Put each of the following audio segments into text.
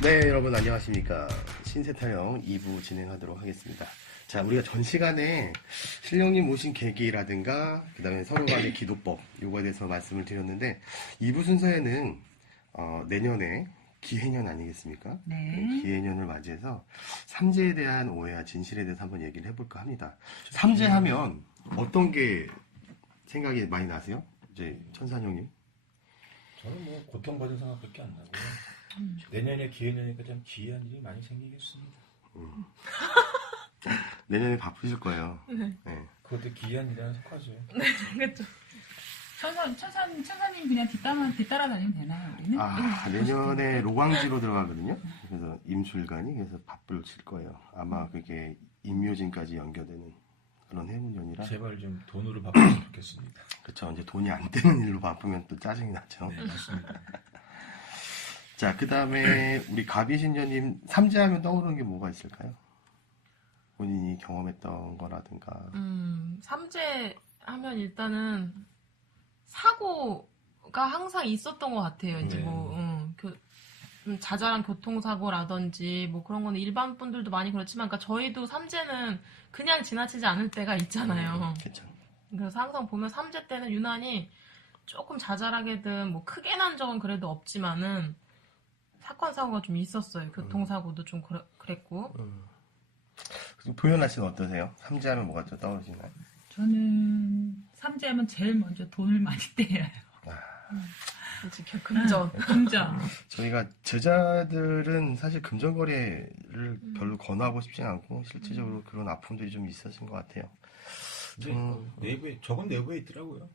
네, 여러분 안녕하십니까. 신세타령 2부 진행하도록 하겠습니다. 자, 우리가 전 시간에 신령님 모신 계기라든가 그 다음에 서로 간의 기도법 요거에 대해서 말씀을 드렸는데 2부 순서에는 내년에 기해년 아니겠습니까? 네. 기해년을 맞이해서 삼재에 대한 오해와 진실에 대해서 한번 얘기를 해볼까 합니다. 삼재하면 어떤 게 생각이 많이 나세요? 이제 천산형님? 저는 뭐 고통받은 생각밖에 안 나고요. 내년에 기회년이니까 좀 기이한 일이 많이 생기겠습니다. 내년에 바쁘실 거예요. 네. 네. 그것도 기이한 일이랑 속하죠. 그렇죠. 천사님 그냥 뒤따라다니면 되나요, 우리는? 내년에 로광지로 들어가거든요. 그래서 임술관이 그래서 바쁠 칠 거예요. 아마 그게 임묘진까지 연결되는 그런 해문년이라. 제발 좀 돈으로 바꾸면 좋겠습니다. 그쵸. 이제 돈이 안 되는 일로 바쁘면 또 짜증이 나죠. 네, 맞습니다. 자, 그 다음에 우리 가비신녀님 삼재하면 떠오르는 게 뭐가 있을까요? 본인이 경험했던 거라든가. 삼재 하면 일단은 사고가 항상 있었던 것 같아요. 이제 네. 좀 자잘한 교통사고라든지 뭐 그런 거는 일반 분들도 많이 그렇지만, 그러니까 저희도 삼재는 그냥 지나치지 않을 때가 있잖아요. 그쵸. 그래서 항상 보면 삼재 때는 유난히 조금 자잘하게든 뭐 크게 난 적은 그래도 없지만은 사건 사고가 좀 있었어요. 교통사고도 좀 그랬고. 도현아 씨는 어떠세요? 삼재하면 뭐가 또 떠오르시나요? 저는 삼재하면 제일 먼저 돈을 많이 떼요. 그치, 금전. 금전. 저희가 제자들은 사실 금전거래를 별로 권하고 싶지 않고 실질적으로 그런 아픔들이 좀 있으신 것 같아요. 내부에, 저건 내부에 있더라고요.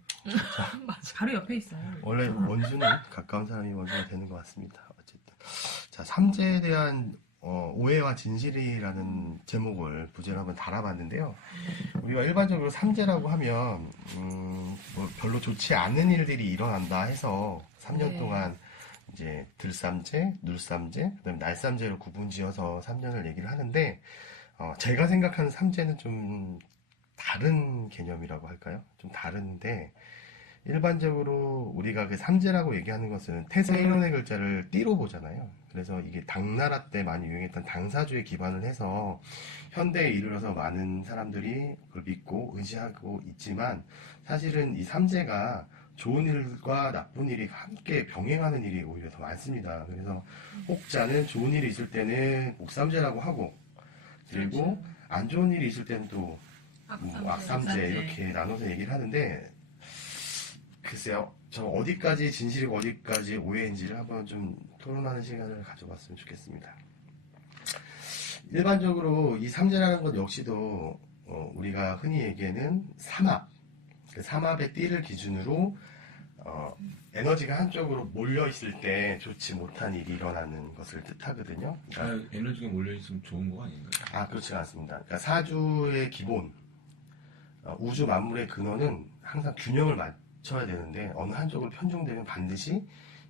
맞아. 바로 옆에 있어요. 원래 원수는 가까운 사람이 원수가 되는 것 같습니다. 어쨌든. 자, 삼재에 대한 오해와 진실이라는 제목을 부제로 한번 달아봤는데요. 우리가 일반적으로 삼재라고 하면 뭐 별로 좋지 않은 일들이 일어난다 해서 3년 네. 동안 이제 들삼재, 눌삼재, 그다음에 날삼재로 구분지어서 3년을 얘기를 하는데 제가 생각하는 삼재는 좀 다른 개념이라고 할까요? 좀 다른데 일반적으로 우리가 그 삼재라고 얘기하는 것은 태세일원의 글자를 띠로 보잖아요. 그래서 이게 당나라 때 많이 유행했던 당사주에 기반을 해서 현대에 이르러서 많은 사람들이 그걸 믿고 의지하고 있지만 사실은 이 삼재가 좋은 일과 나쁜 일이 함께 병행하는 일이 오히려 더 많습니다. 그래서 혹자는 좋은 일이 있을 때는 옥삼재라고 하고 그리고 안 좋은 일이 있을 때는 또 악삼재 이렇게 나눠서 얘기를 하는데 글쎄요, 저 어디까지 진실이고 어디까지 오해인지를 한번 좀 토론하는 시간을 가져봤으면 좋겠습니다. 일반적으로 이 삼재라는 것 역시도 우리가 흔히 얘기하는 삼합, 그 삼합의 띠를 기준으로 에너지가 한쪽으로 몰려 있을 때 좋지 못한 일이 일어나는 것을 뜻하거든요. 그러니까, 에너지가 몰려있으면 좋은 거 아닌가요? 그렇지 않습니다. 그러니까 사주의 기본, 우주 만물의 근원은 항상 균형을 맞춰야 되는데 어느 한쪽으로 편중되면 반드시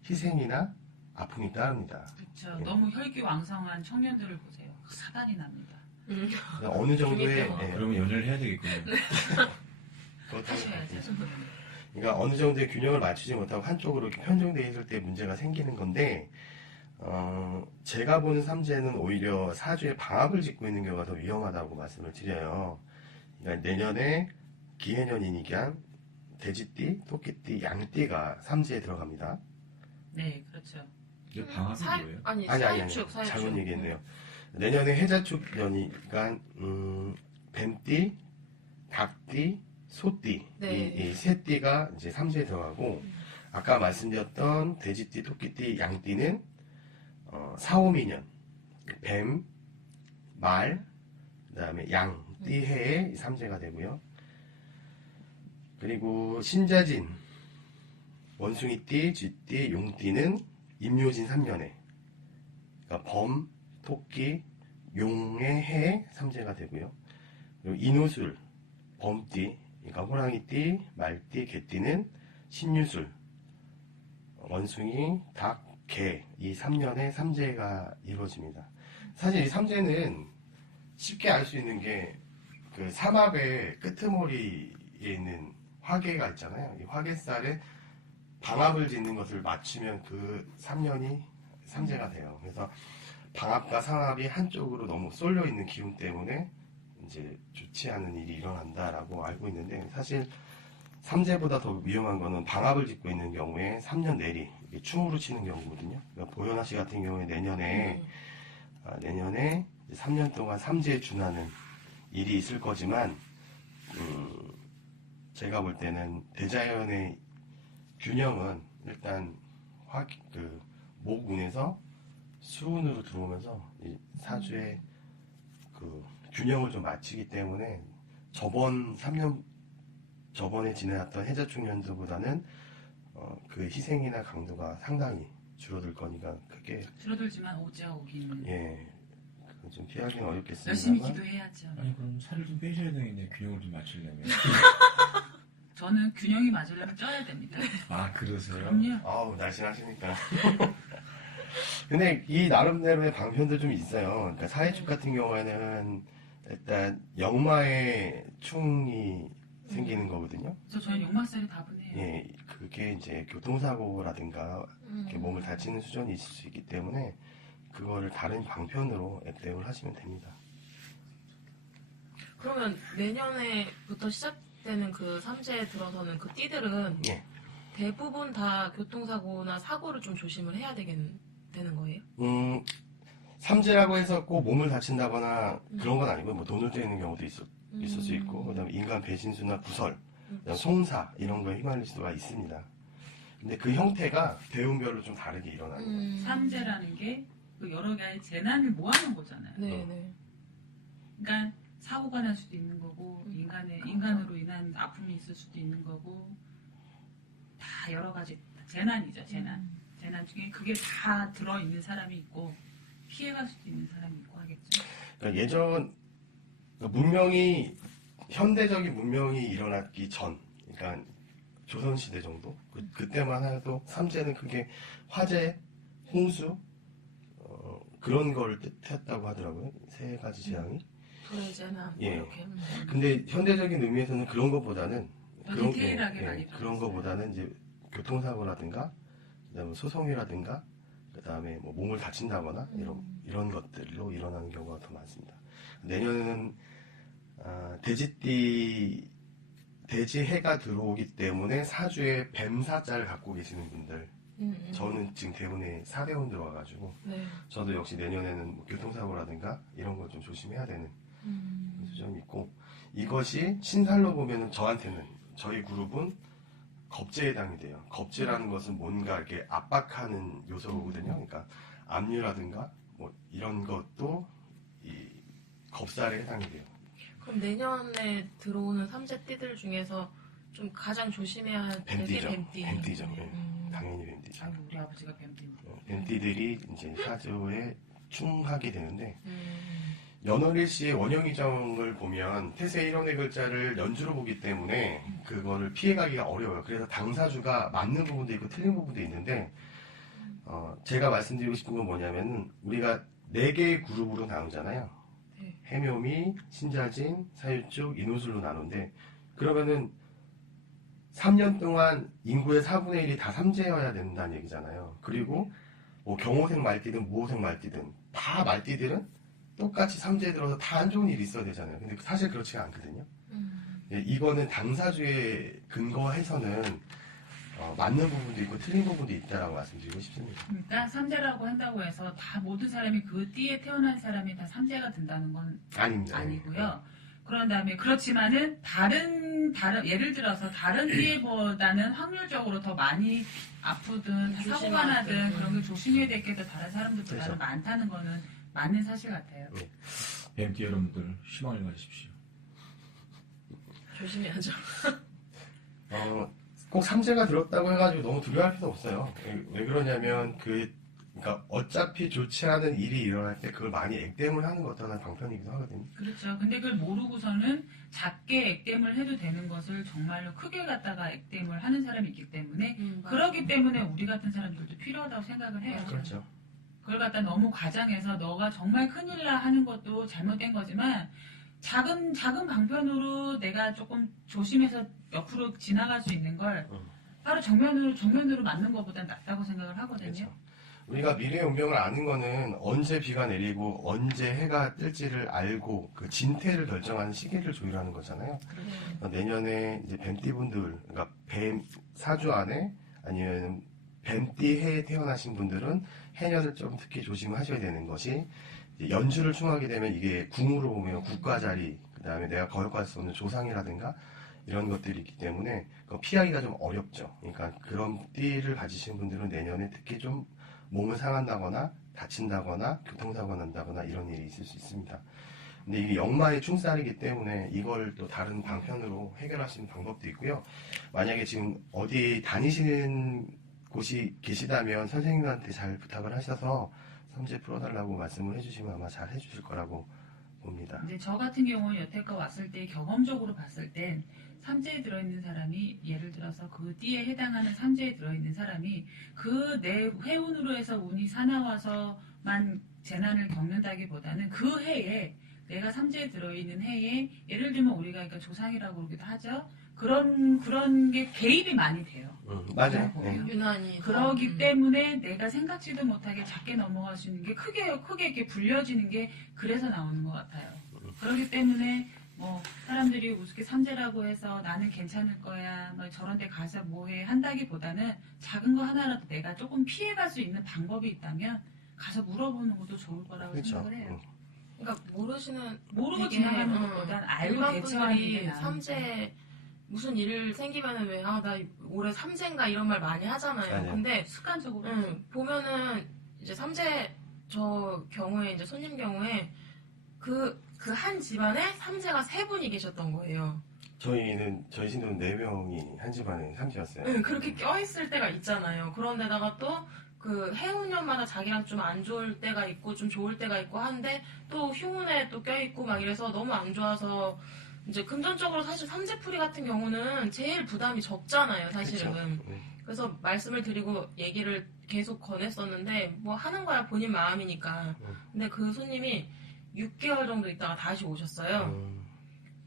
희생이나 아픔이 따릅니다. 그렇죠. 너무 혈기왕성한 청년들을 보세요. 사단이 납니다. 그러니까 어느 정도의 그러면 연애를 해야 되겠군요. 하셔야죠. 그러니까 어느 정도의 균형을 맞추지 못하고 한쪽으로 이렇게 편중되어 있을 때 문제가 생기는 건데 제가 보는 삼재는 오히려 사주에 방합을 짓고 있는 경우가 더 위험하다고 말씀을 드려요. 그러니까 내년에 기해년이니까 돼지띠, 토끼띠, 양띠가 삼재에 들어갑니다. 네, 그렇죠. 이게 방학이 뭐예요? 아니, 아니, 사유축. 잘못 얘기했네요. 내년에 해자축년이니까 뱀띠, 닭띠, 소띠 네. 이 세 띠가 이제 삼재에 들어가고 아까 말씀드렸던 돼지띠, 토끼띠, 양띠는 사오미년 뱀, 말, 그다음에 양띠 해에 삼재가 되고요. 그리고 신자진, 원숭이띠, 쥐띠, 용띠는 임묘진 3년에 그러니까 범, 토끼, 용의 해에 삼재가 되고요. 그리고 인호술, 범띠, 그러니까 호랑이띠, 말띠, 개띠는 신유술, 원숭이, 닭, 개 이 3년에 삼재가 이루어집니다. 사실 이 삼재는 쉽게 알 수 있는 게 그 삼합의 끄트머리에 있는 화개가 있잖아요. 이 화개살에 방합을 짓는 것을 맞추면 그 3년이 삼재가 돼요. 그래서 방압과 상압이 한쪽으로 너무 쏠려 있는 기운 때문에 이제 좋지 않은 일이 일어난다라고 알고 있는데, 사실 삼재보다 더 위험한 거는 방압을 짓고 있는 경우에 3년 내리 이게 충으로 치는 경우거든요. 그러니까 보현아 씨 같은 경우에 내년에 3년 동안 삼재에 준하는 일이 있을 거지만, 제가 볼 때는 대자연의 균형은 일단 목운에서 수운으로 들어오면서 이 사주의 그 균형을 좀 맞추기 때문에 저번에 지내왔던 해자축년도보다는 그 희생이나 강도가 상당히 줄어들 거니까 크게 줄어들지만 오지와 오기는 그건 좀 피하기는 어렵겠습니다. 열심히 기도해야죠. 아니 그럼 살을 좀 빼셔야 되겠네. 균형을 좀 맞추려면. 저는 균형이 맞으려면 쪄야 됩니다. 아 그러세요? 그럼요. 아우 날씬하시니까. 근데 이 나름대로의 방편도 좀 있어요. 그러니까 사회축 같은 경우에는 일단 역마의 충이 생기는 거거든요. 저는 역마살이 다분해요. 예, 그게 이제 교통사고라든가 이렇게 몸을 다치는 수준이 있을 수 있기 때문에 그거를 다른 방편으로 앱대응을 하시면 됩니다. 그러면 내년에부터 시작되는 그 삼재에 들어서는 그 띠들은 예. 대부분 다 교통사고나 사고를 좀 조심을 해야 되는 거예요? 삼재라고 해서 꼭 몸을 다친다거나 그런 건 아니고, 뭐 돈을 떼는 경우도 있을 수 있고, 그다음에 인간 배신수나 구설, 그다음에 송사 이런 거에 휘말릴 수가 있습니다. 근데 그 형태가 대운별로 좀 다르게 일어나는 거예요. 삼재라는 게 그 여러 가지 재난을 모아놓은 거잖아요. 네네. 그러니까 사고가 날 수도 있는 거고, 인간으로 인한 아픔이 있을 수도 있는 거고, 다 여러 가지 재난이죠. 재난 중에 그게 다 들어있는 사람이 있고, 피해갈 수도 있는 사람이 있고 하겠죠. 그러니까 현대적인 문명이 일어나기 전, 그러니까 조선시대 정도? 그때만 해도 삼재는 크게 화재, 홍수, 그런 거를 뜻했다고 하더라고요. 세 가지 재앙이. 불의 재난 예. 이렇게. 근데 현대적인 의미에서는 그런 것보다는 더 디테일하게 많이 그런 것보다는 이제 교통사고라든가, 그다음에 소송이라든가, 그다음에 뭐 몸을 다친다거나 이런 것들로 일어나는 경우가 더 많습니다. 내년에는 돼지해가 들어오기 때문에 사주에 뱀사자를 갖고 계시는 분들, 저는 지금 대운에 사대운 들어와가지고 네. 저도 역시 내년에는 뭐 교통사고라든가 이런 걸 좀 조심해야 되는 수준이 있고, 이것이 신살로 보면은 저희 그룹은 겁재에 해당이 돼요. 겁재라는 것은 뭔가 이렇게 압박하는 요소거든요. 그러니까 압류라든가 뭐 이런 것도 이 겁살에 해당이 돼요. 그럼 내년에 들어오는 삼재띠들 중에서 좀 가장 조심해야 할 게 뱀띠. 뱀띠죠. 네. 당연히 뱀띠죠. 아이고, 우리 아버지가 뱀띠인데. 뱀띠들이 이제 사주에 충하게 되는데, 연월일시의 원형이정을 보면 태세 1원의 글자를 연주로 보기 때문에 그거를 피해가기가 어려워요. 그래서 당사주가 맞는 부분도 있고 틀린 부분도 있는데, 제가 말씀드리고 싶은 건 뭐냐면은 우리가 4개의 그룹으로 나누잖아요. 네. 해묘미, 신자진, 사유축, 인호술로 나누는데, 그러면은 3년 동안 인구의 4분의 1이 다 삼재여야 된다는 얘기잖아요. 그리고 뭐 경호생 말띠든 무호생 말띠든 다 말띠들은 똑같이 삼재에 들어서 다 안 좋은 일이 있어야 되잖아요. 근데 사실 그렇지가 않거든요. 이거는 당사주에 근거해서는 맞는 부분도 있고 틀린 부분도 있다라고 말씀드리고 싶습니다. 그러니까 삼재라고 한다고 해서 다 모든 사람이 그 띠에 태어난 사람이 다 삼재가 된다는 건 아닙니다. 아니고요. 그런 다음에 그렇지만은 다른 예를 들어서 다른 띠에보다는 확률적으로 더 많이 아프든 사고가 나든 그런 게 조심해야 될 게 더 다른 사람들보다는 그렇죠. 많다는 거는 맞는 사실 같아요. 뱀띠 여러분들 희망을 가지십시오. 조심해야죠. 꼭 삼재가 들었다고 해가지고 너무 두려워할 필요 없어요. 왜 그러냐면 그러니까 어차피 좋지 않은 일이 일어날 때 그걸 많이 액땜을 하는 것도 하나의 방편이기도 하거든요. 그렇죠. 근데 그걸 모르고서는 작게 액땜을 해도 되는 것을 정말로 크게 갖다가 액땜을 하는 사람이 있기 때문에 그러기 때문에 우리 같은 사람들도 필요하다고 생각을 해요. 그렇죠. 그걸 갖다 너무 과장해서 너가 정말 큰일 나 하는 것도 잘못된 거지만 작은 방편으로 내가 조금 조심해서 옆으로 지나갈 수 있는 걸 바로 정면으로 맞는 것보다 낫다고 생각을 하거든요. 그렇죠. 우리가 미래의 운명을 아는 거는 언제 비가 내리고 언제 해가 뜰지를 알고 그 진태를 결정하는 시기를 조율하는 거잖아요. 내년에 이제 뱀띠분들, 그러니까 뱀 사주 안에 아니면 뱀띠 해에 태어나신 분들은 해년을 좀 특히 조심하셔야 되는 것이 이제 연주를 충하게 되면 이게 궁으로 보면 국가 자리, 그 다음에 내가 거역할 수 없는 조상이라든가 이런 것들이 있기 때문에 그거 피하기가 좀 어렵죠. 그러니까 그런 띠를 가지신 분들은 내년에 특히 좀 몸을 상한다거나 다친다거나 교통사고 난다거나 이런 일이 있을 수 있습니다. 근데 이게 역마의 충살이기 때문에 이걸 또 다른 방편으로 해결할 수 있는 방법도 있고요. 만약에 지금 어디 다니시는 곳이 계시다면 선생님한테 잘 부탁을 하셔서 삼재 풀어달라고 말씀을 해주시면 아마 잘 해주실 거라고 봅니다. 이제 저 같은 경우는 여태껏 왔을 때 경험적으로 봤을 땐 삼재에 들어있는 사람이 예를 들어서 그 띠에 해당하는 삼재에 들어있는 사람이 그 내 해운으로 해서 운이 사나워서만 재난을 겪는다기보다는 그 해에 내가 삼재에 들어있는 해에 예를 들면 우리가 그러니까 조상이라고 그러기도 하죠. 그런 게 개입이 많이 돼요. 맞아요. 보면. 유난히 그러기 때문에 내가 생각지도 못하게 작게 넘어갈 수 있는 게 크게 이렇게 불려지는 게 그래서 나오는 것 같아요. 그렇기 때문에 뭐 사람들이 우습게 삼재라고 해서 나는 괜찮을 거야, 뭐 저런 데 가서 뭐해 한다기보다는 작은 거 하나라도 내가 조금 피해갈 수 있는 방법이 있다면 가서 물어보는 것도 좋을 거라고 그렇죠. 생각을 해요. 그러니까 모르시는 모르고 이게, 지나가는 것보단 알고 일반 대처하는 게 분들이 나으니까. 삼재 무슨 일 생기면은 왜 나 올해 삼재인가 이런 말 많이 하잖아요. 맞아요. 근데 습관적으로 보면은 이제 삼재 저 경우에 이제 손님 경우에 그 한 집안에 삼재가 3분이 계셨던 거예요. 저희 신도는 4명이 한 집안에 삼재였어요. 네, 그렇게 껴있을 때가 있잖아요. 그런데다가 또 그 해운년마다 자기랑 좀 안 좋을 때가 있고 좀 좋을 때가 있고 한데 또 흉운에 또 껴있고 막 이래서 너무 안 좋아서 이제 금전적으로 사실 삼재풀이 같은 경우는 제일 부담이 적잖아요, 사실은. 그렇죠. 그래서 말씀을 드리고 얘기를 계속 권했었는데 뭐 하는 거야 본인 마음이니까. 근데 그 손님이 6개월 정도 있다가 다시 오셨어요.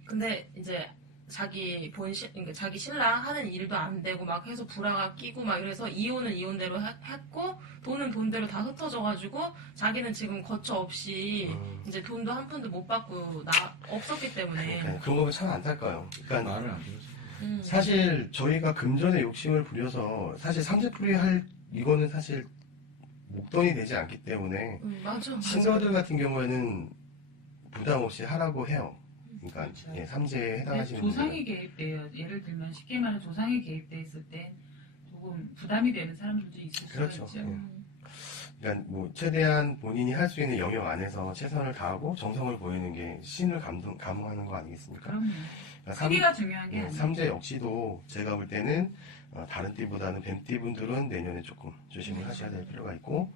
근데 이제 그러니까 자기 신랑 하는 일도 안 되고 막 해서 불화가 끼고 막 이래서 이혼은 이혼대로 했고 돈은 돈대로 다 흩어져가지고 자기는 지금 거처 없이 이제 돈도 한 푼도 못 받고 없었기 때문에. 그러니까 그런 거면 참 안타까워요. 그러니까 말을 안 들었어요. 사실 저희가 금전의 욕심을 부려서 사실 삼재풀이 할 이거는 사실 목돈이 되지 않기 때문에 맞아. 신도들 같은 경우에는 부담 없이 하라고 해요. 그러니까 그렇죠. 예, 삼재에 해당하시는 조상이 개입돼요. 예를 들면 쉽게 말해 조상이 개입돼 있을 때 조금 부담이 되는 사람들도 있을 그렇죠. 수가 있죠. 예. 그러니까 뭐 최대한 본인이 할 수 있는 영역 안에서 최선을 다하고 정성을 보이는 게 신을 감응하는 거 아니겠습니까? 그럼요. 그러니까 크기가 중요한 게 아니에요. 삼재 역시도 제가 볼 때는 다른 띠보다는 뱀띠 분들은 내년에 조금 조심을 하셔야 될 필요가 있고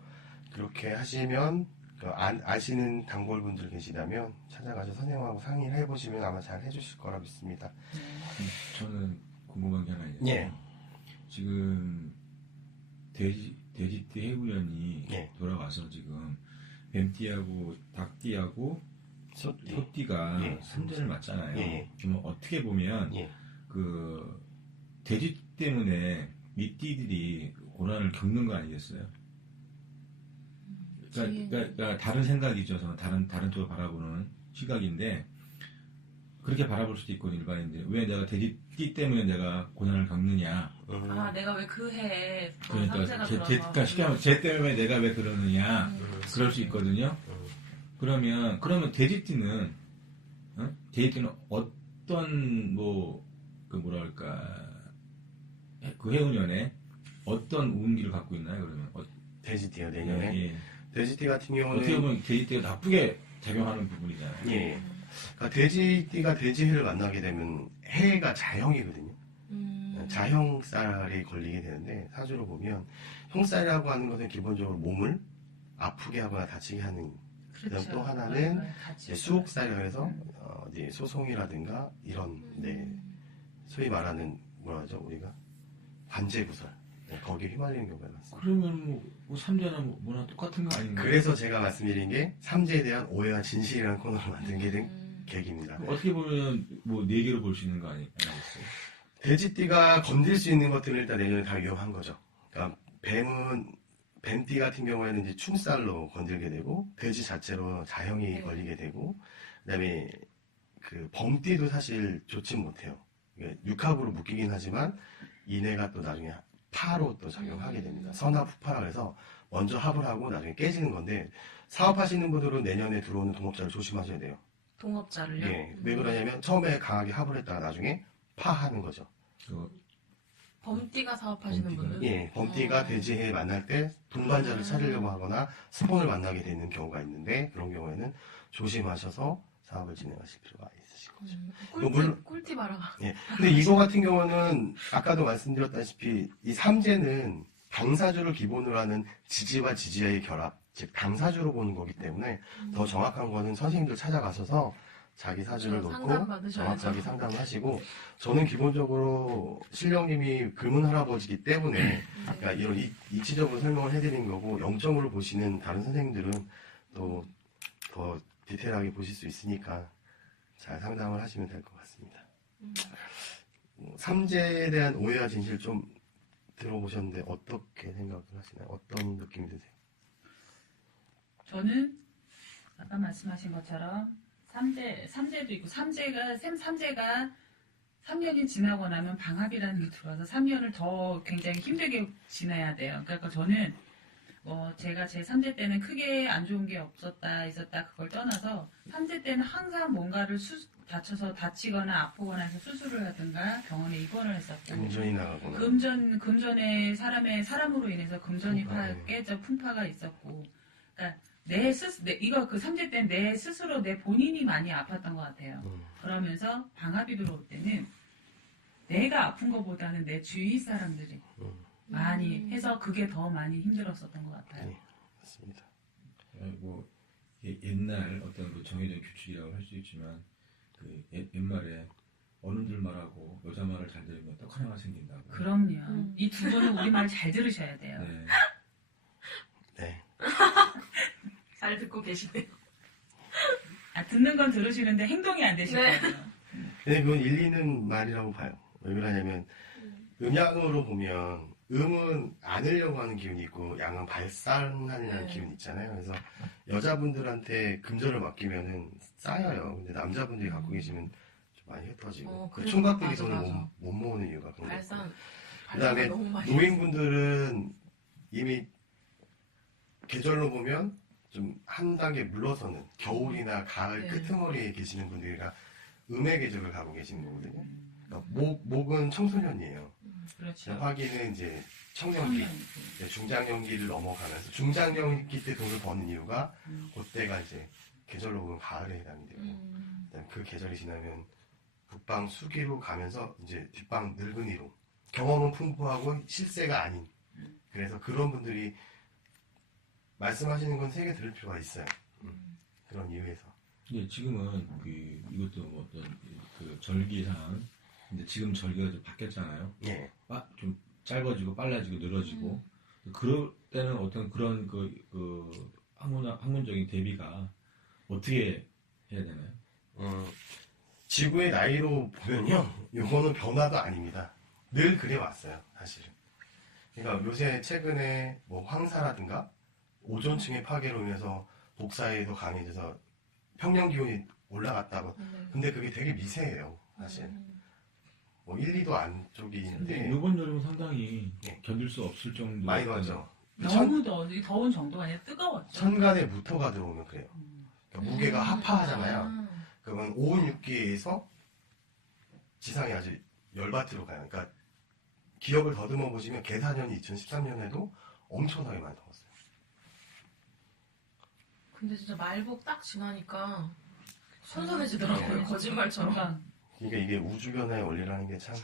그렇게 하시면 아시는 단골분들 계시다면 찾아가서 선생님하고 상의를 해보시면 아마 잘 해주실 거라 믿습니다. 저는 궁금한 게 하나 있어요. 예. 지금 돼지띠 해구년이 예. 돌아와서 지금 뱀띠하고 닭띠하고 소띠. 소띠가 예. 삼재를 맞잖아요. 예, 예. 그러면 어떻게 보면 예. 그 돼지 때문에 이 띠들이 고난을 겪는 거 아니겠어요? 그러니까 다른 생각이죠. 저는 다른 쪽을 바라보는 시각인데 그렇게 바라볼 수도 있거든요. 일반인들. 왜 내가 돼지띠 때문에 내가 고난을 겪느냐? 아 내가 왜 그 해에 그러니까 삼재가 들어서 그러니까 쉽게 말하면 쟤 때문에 내가 왜 그러느냐? 그럴 수 있거든요. 그러면 돼지띠는 돼지띠는 어떤 그 해운년에 어떤 운기를 갖고 있나요? 그러면 돼지띠요 내년에. 예. 돼지띠 같은 경우는 어떻게 보면 돼지띠가 나쁘게 작용하는 부분이잖아요. 예. 그러니까 돼지띠가 돼지해를 만나게 되면 해가 자형이거든요. 자형살이 걸리게 되는데 사주로 보면 형살이라고 하는 것은 기본적으로 몸을 아프게 하거나 다치게 하는. 그다음 또 하나는 같이 수옥살이라고 해서 이제 소송이라든가 이런 소위 말하는 뭐라죠 우리가 관제구설 거기에 휘말리는 경우가 많습니다. 그러면 뭐 삼재나 뭐나 똑같은 거 아닌가요? 그래서 제가 말씀드린 게 삼재에 대한 오해와 진실이라는 코너를 만든 게 된 계기입니다. 어떻게 보면 뭐 4개로 볼 수 있는 거 아니겠어요? 돼지띠가 건들 수 있는 것들은 일단 내년에 다 위험한 거죠. 그러니까 뱀은 뱀띠 같은 경우에는 이제 충살로 건들게 되고 돼지 자체로 자형이 네. 걸리게 되고 그다음에 그 범띠도 사실 좋진 못해요. 이게 육합으로 묶이긴 하지만 이내가 또 나중에 파로 또 작용하게 됩니다. 선합 후파라 해서 먼저 합을 하고 나중에 깨지는 건데 사업하시는 분들은 내년에 들어오는 동업자를 조심하셔야 돼요. 동업자를요? 예, 왜 그러냐면 처음에 강하게 합을 했다가 나중에 파하는 거죠. 그 범띠가 사업하시는 범띠가. 분들? 예, 범띠가 돼지해 만날 때 동반자를 찾으려고 하거나 스폰을 만나게 되는 경우가 있는데 그런 경우에는 조심하셔서 사업을 진행하실 필요가 있으신 거죠. 물론- 꿀팁 알아. 예, 근데 이거 같은 경우는 아까도 말씀드렸다시피 이 삼재는 당사주를 기본으로 하는 지지와 지지의 결합, 즉 당사주로 보는 거기 때문에 더 정확한 거는 선생님들 찾아가셔서 자기 사주를 그렇죠. 놓고 상담받으셔야죠. 정확하게 상담을 하시고 저는 기본적으로 신령님이 금은 할아버지이기 때문에 그러니까 이런 이치적으로 설명을 해드린 거고 영점으로 보시는 다른 선생님들은 또 더 디테일하게 보실 수 있으니까 잘 상담을 하시면 될 것 같습니다. 삼재에 대한 오해와 진실 좀 들어보셨는데 어떻게 생각을 하시나요? 어떤 느낌이 드세요? 저는 아까 말씀하신 것처럼 삼재도 있고 삼재가 3년이 지나고 나면 방합이라는 게 들어와서 3년을 더 굉장히 힘들게 지내야 돼요. 그러니까 저는 제가 제 3재 때는 크게 안 좋은 게 있었다 그걸 떠나서 3재 때는 항상 뭔가를 다치거나 아프거나 해서 수술을 하든가 병원에 입원을 했었고 금전이 나가거나 금전에 사람으로 인해서 금전이 깨져 풍파가 있었고 그러니까 이거 그 3재 때는 내 스스로 내 본인이 많이 아팠던 것 같아요. 그러면서 방합이 들어올 때는 내가 아픈 것보다는 내 주위 사람들이 많이 해서 그게 더 많이 힘들었었던 것 같아요. 네, 맞습니다. 뭐 옛날 어떤 그 정해진 규칙이라고 할 수 있지만 그 옛말에 어른들 말하고 여자 말을 잘 들으면 떡 하나가 생긴다고. 그럼요. 이 두 분은 우리 말 잘 들으셔야 돼요. 네. 네. 잘 듣고 계시네요. 듣는 건 들으시는데 행동이 안 되시거든요. 근데 그건 일리는 말이라고 봐요. 왜 그러냐면 음양으로 보면 음은 안으려고 하는 기운이 있고 양은 발산하려는 기운이 있잖아요. 그래서 여자분들한테 금전을 맡기면은 쌓여요. 근데 남자분들이 갖고 계시면 좀 많이 흩어지고 그 그래서 총각들이 맞아, 돈을 맞아. 못 모으는 이유가 그런 거고 발산 그다음에 너무 많이 노인분들은 이미 계절로 보면 좀 한 단계 물러서는 겨울이나 가을 네. 끄트머리에 계시는 분들이라 음의 계절을 가고 계시는 거거든요. 그러니까 목은 청소년이에요. 그렇죠. 화기는 이제 청년기, 이제 중장년기를 넘어가면서 중장년기 때 돈을 버는 이유가 그때가 이제 계절로 보면 가을에 해당이 되고 그다음에 그 계절이 지나면 북방 수기로 가면서 이제 뒷방 늙은이로 경험은 풍부하고 실세가 아닌 그래서 그런 분들이 말씀하시는 건 세게 들을 필요가 있어요. 그런 이유에서. 예, 지금은 이것도 뭐 어떤 그 절기상 근데 지금 절기가 좀 바뀌었잖아요. 예. 좀 짧아지고 빨라지고 늘어지고 그럴 때는 어떤 그런 학문적인 대비가 어떻게 해야 되나요? 지구의 나이로 보면요, 요거는 변화도 아닙니다. 늘 그래 왔어요, 사실은. 그러니까 요새 최근에 뭐 황사라든가 오존층의 파괴로 인해서 복사에 더 강해져서 평년 기온이 올라갔다고. 근데 그게 되게 미세해요, 사실. 뭐 1, 2도 안쪽이 근데 있는데 이번 여름은 상당히 네. 견딜 수 없을 정도 많이 가죠. 너무 더운 정도가 아니라 뜨거웠죠. 천간에 무토가 들어오면 그래요. 그러니까 무게가 하파하잖아요. 그러면 5운 6기에서 지상이 아주 열밭으로 가요. 그러니까 기억을 더듬어 보시면 계사년이 2013년에도 엄청나게 많이 더웠어요. 근데 진짜 말복 딱 지나니까 선선해지더라고요. 네. 거짓말처럼. 그러니까 이게 우주 변화의 원리라는 게 참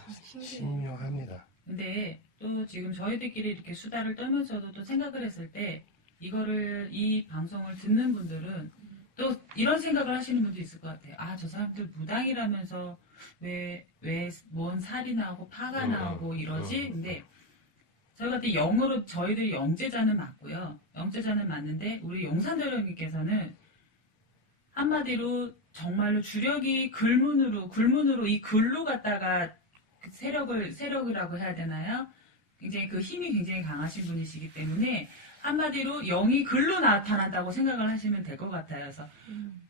신묘합니다. 근데 또 지금 저희들끼리 이렇게 수다를 떨면서도 또 생각을 했을 때 이 방송을 듣는 분들은 또 이런 생각을 하시는 분도 있을 것 같아요. 아, 저 사람들 무당이라면서 왜 뭔 살이 나오고 파가 나오고 이러지? 근데 저희 같은 영으로 저희들이 영재자는 맞고요. 영재자는 맞는데 우리 용산대령님께서는 한마디로 정말로 주력이 글문으로 이 글로 갖다가 세력이라고 해야 되나요? 굉장히 그 힘이 굉장히 강하신 분이시기 때문에 한마디로 영이 글로 나타난다고 생각을 하시면 될 것 같아요. 그래서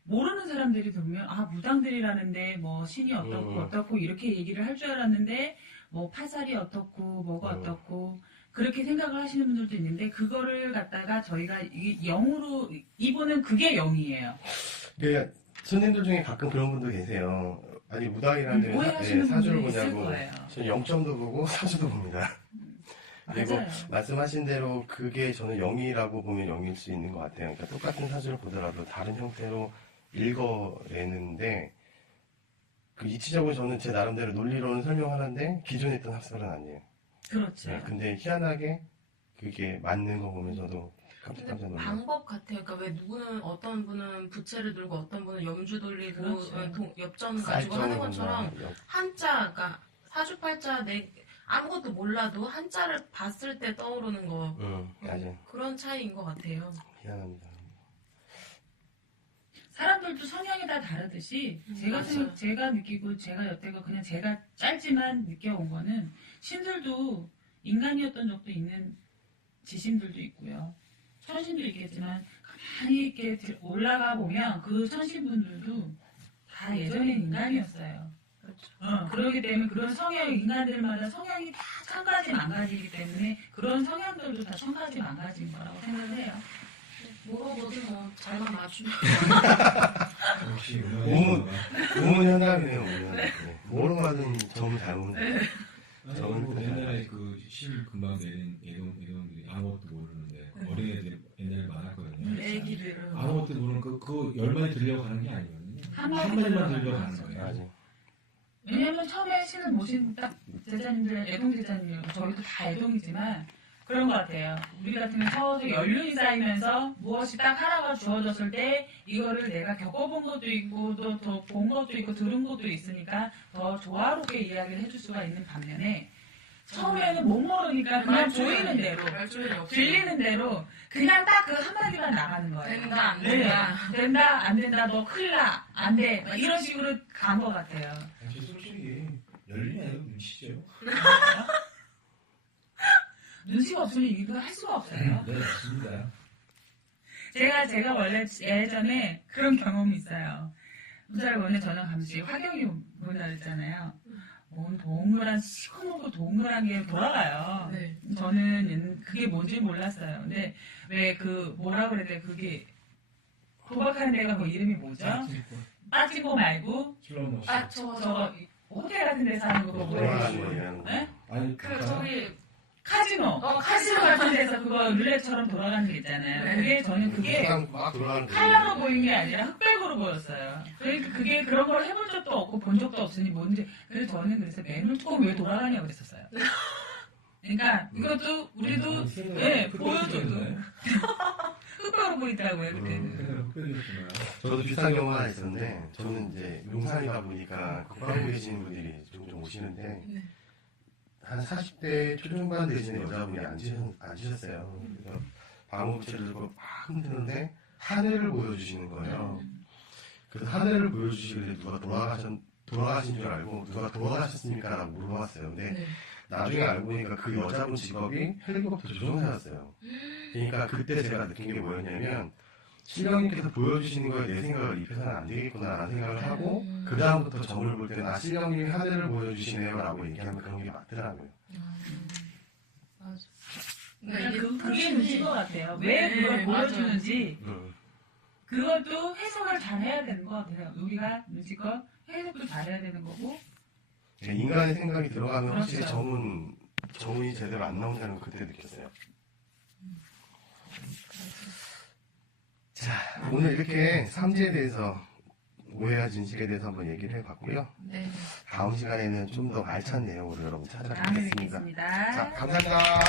모르는 사람들이 들으면 아 무당들이라는데 뭐 신이 어떻고 이렇게 얘기를 할 줄 알았는데 뭐 파살이 어떻고 뭐가 어떻고 그렇게 생각을 하시는 분들도 있는데 그거를 갖다가 저희가 이 영으로 이분은 그게 영이에요. 네, 손님들 중에 가끔 그런 분도 계세요. 아니 무당이라는데 오해하시는 사주를 분들이 있을 보냐고. 거예요. 저는 0점도 보고 사주도 봅니다. 그리고 맞아요. 말씀하신 대로 그게 저는 영이라고 보면 영일 수 있는 것 같아요. 그러니까 똑같은 사주를 보더라도 다른 형태로 읽어내는데 그 이치적으로 저는 제 나름대로 논리로는 설명하는데 기존에 있던 학설은 아니에요. 그렇죠. 네, 근데 희한하게 그게 맞는 거 보면서도 깜짝 근데 놀라요. 방법 같아요. 그러니까 왜 누구는 어떤 분은 부채를 들고 어떤 분은 염주 돌리고 그렇죠. 엽전 가지고 하는 것처럼 쌀정이나 한자, 그러니까 사주팔자 아무것도 몰라도 한자를 봤을 때 떠오르는 거 맞아요. 그런 차이인 것 같아요. 희한합니다. 사람들도 성향이 다 다르듯이 맞아요. 제가 느끼고 제가 여태가 그냥 제가 짧지만 느껴온 거는 신들도 인간이었던 적도 있는 지신들도 있고요. 천신도 있겠지만 가만히 이렇게 올라가 보면 그 천신분들도 다 예전엔 인간이었어요. 그렇죠. 그렇기 때문에 그런 성향, 인간들마다 성향이 다 천 가지 망가지기 때문에 그런 성향들도 다 천 가지 망가진 거라고 생각을 해요. 물어보지 뭐 잘만 맞추면 역시 우문 현답이네요. 우문. 네. 뭐로 가든 점을 잘 먹는. 저는 옛날에 그 신 금방 내린 애동들이 아무것도 모르는데 어린애들이 옛날에 많았거든요. 애기들은 아무것도 모르는 그 열마디 들려고 가는 게 아니거든요. 한 한마디만 마디만 들려고 가는 거예요. 맞아요. 왜냐면 처음에 신을 모신 딱 제자님들, 애동 제자님들, 저희도 다 애동이지만 그런 것 같아요. 우리 같은 경우 서서 연륜이 쌓이면서 무엇이 딱 하나가 주어졌을 때 이거를 내가 겪어본 것도 있고 또 더 본 것도 있고 들은 것도 있으니까 더 조화롭게 이야기를 해줄 수가 있는 반면에 처음에는 못 모르니까 그냥 보이는 대로 말주변이 없어요. 들리는 대로 그냥 딱 그 한마디만 나가는 거예요. 된다 안 네. 된다. 된다 안 된다 너 큰일 나 안 돼 이런 식으로 간 것 같아요. 저 솔직히 열린 애도 눈치죠. 눈치가 없으면 이거 할 수가 없어요. 네, 맞습니다. 제가 원래 예전에 그런 경험이 있어요. 무사를 원래 저녁 감시 화경이 본다 그랬잖아요. 뭔 동그란 시커멓고 동그란 게 돌아가요. 네. 저는 그게 뭔지 몰랐어요. 근데 왜 그 뭐라 그래야 돼 그게 도박하는 데가 그 이름이 뭐죠? 빠지고 말고 슬로우 모션. 아 저거 호텔 같은 데서 하는 거 그거 돌아가는 뭐예요? 거예요. 네? 아니 그 저기 카지노. 카지노 같은 데서 그거 룰렛처럼 돌아가는 게 있잖아요. 네. 그게 저는 그게 그냥 막 돌아가는 칼라로 보이는 게 아니라 흑백으로 보였어요. 그러니까 그게 그런 걸 해본 적도 없고 본 적도 없으니 뭔지. 그래서 저는 그래서 맨홀 뚜껑 왜 돌아가냐고 그랬었어요. 그러니까 이것도 우리도 예 보여줘도 흑백으로 보이더라고요 그때는. 흑백이었구나. 저도 비슷한 경우가 하나 있었는데 저는 이제 용산이다 보니까 거하고 계시는 분들이 종종 오시는데 한 40대 초중반 되시는 여자분이 앉으셨어요. 그래서 방어부채를 들고 막 흔드는데 하늘을 보여주시는 거예요. 그래서 하늘을 보여주시길래 누가 돌아가신 줄 알고 누가 돌아가셨습니까? 라고 물어봤어요. 근데 나중에 알고 보니까 그 여자분 직업이 헬리콥터 조종사였어요. 그러니까 그때 제가 느낀 게 뭐였냐면 신령님께서 보여주시는 거에 내 생각을 입혀서는 안 되겠구나 라는 생각을 하고 그 다음부터 점을 볼 때는 아 신령님이 하늘을 보여주시네요 라고 얘기하면 그런 게 맞더라고요. 맞아. 그러니까 그게 눈치인 것 같아요. 왜 그걸 보여주는지 그것도 해석을 잘 해야 되는 것 같아요. 우리가 눈치껏 해석도 잘 해야 되는 거고. 인간의 생각이 들어가면 확실히 그렇죠. 정운이 제대로 안 나온다는 걸 그때 느꼈어요. 자, 오늘 이렇게 삼지에 대해서 오해와 진실에 대해서 한번 얘기를 해봤고요. 네. 다음 시간에는 좀 더 알찬 내용으로 여러분 다음에 찾아뵙겠습니다. 뵙겠습니다. 자, 감사합니다.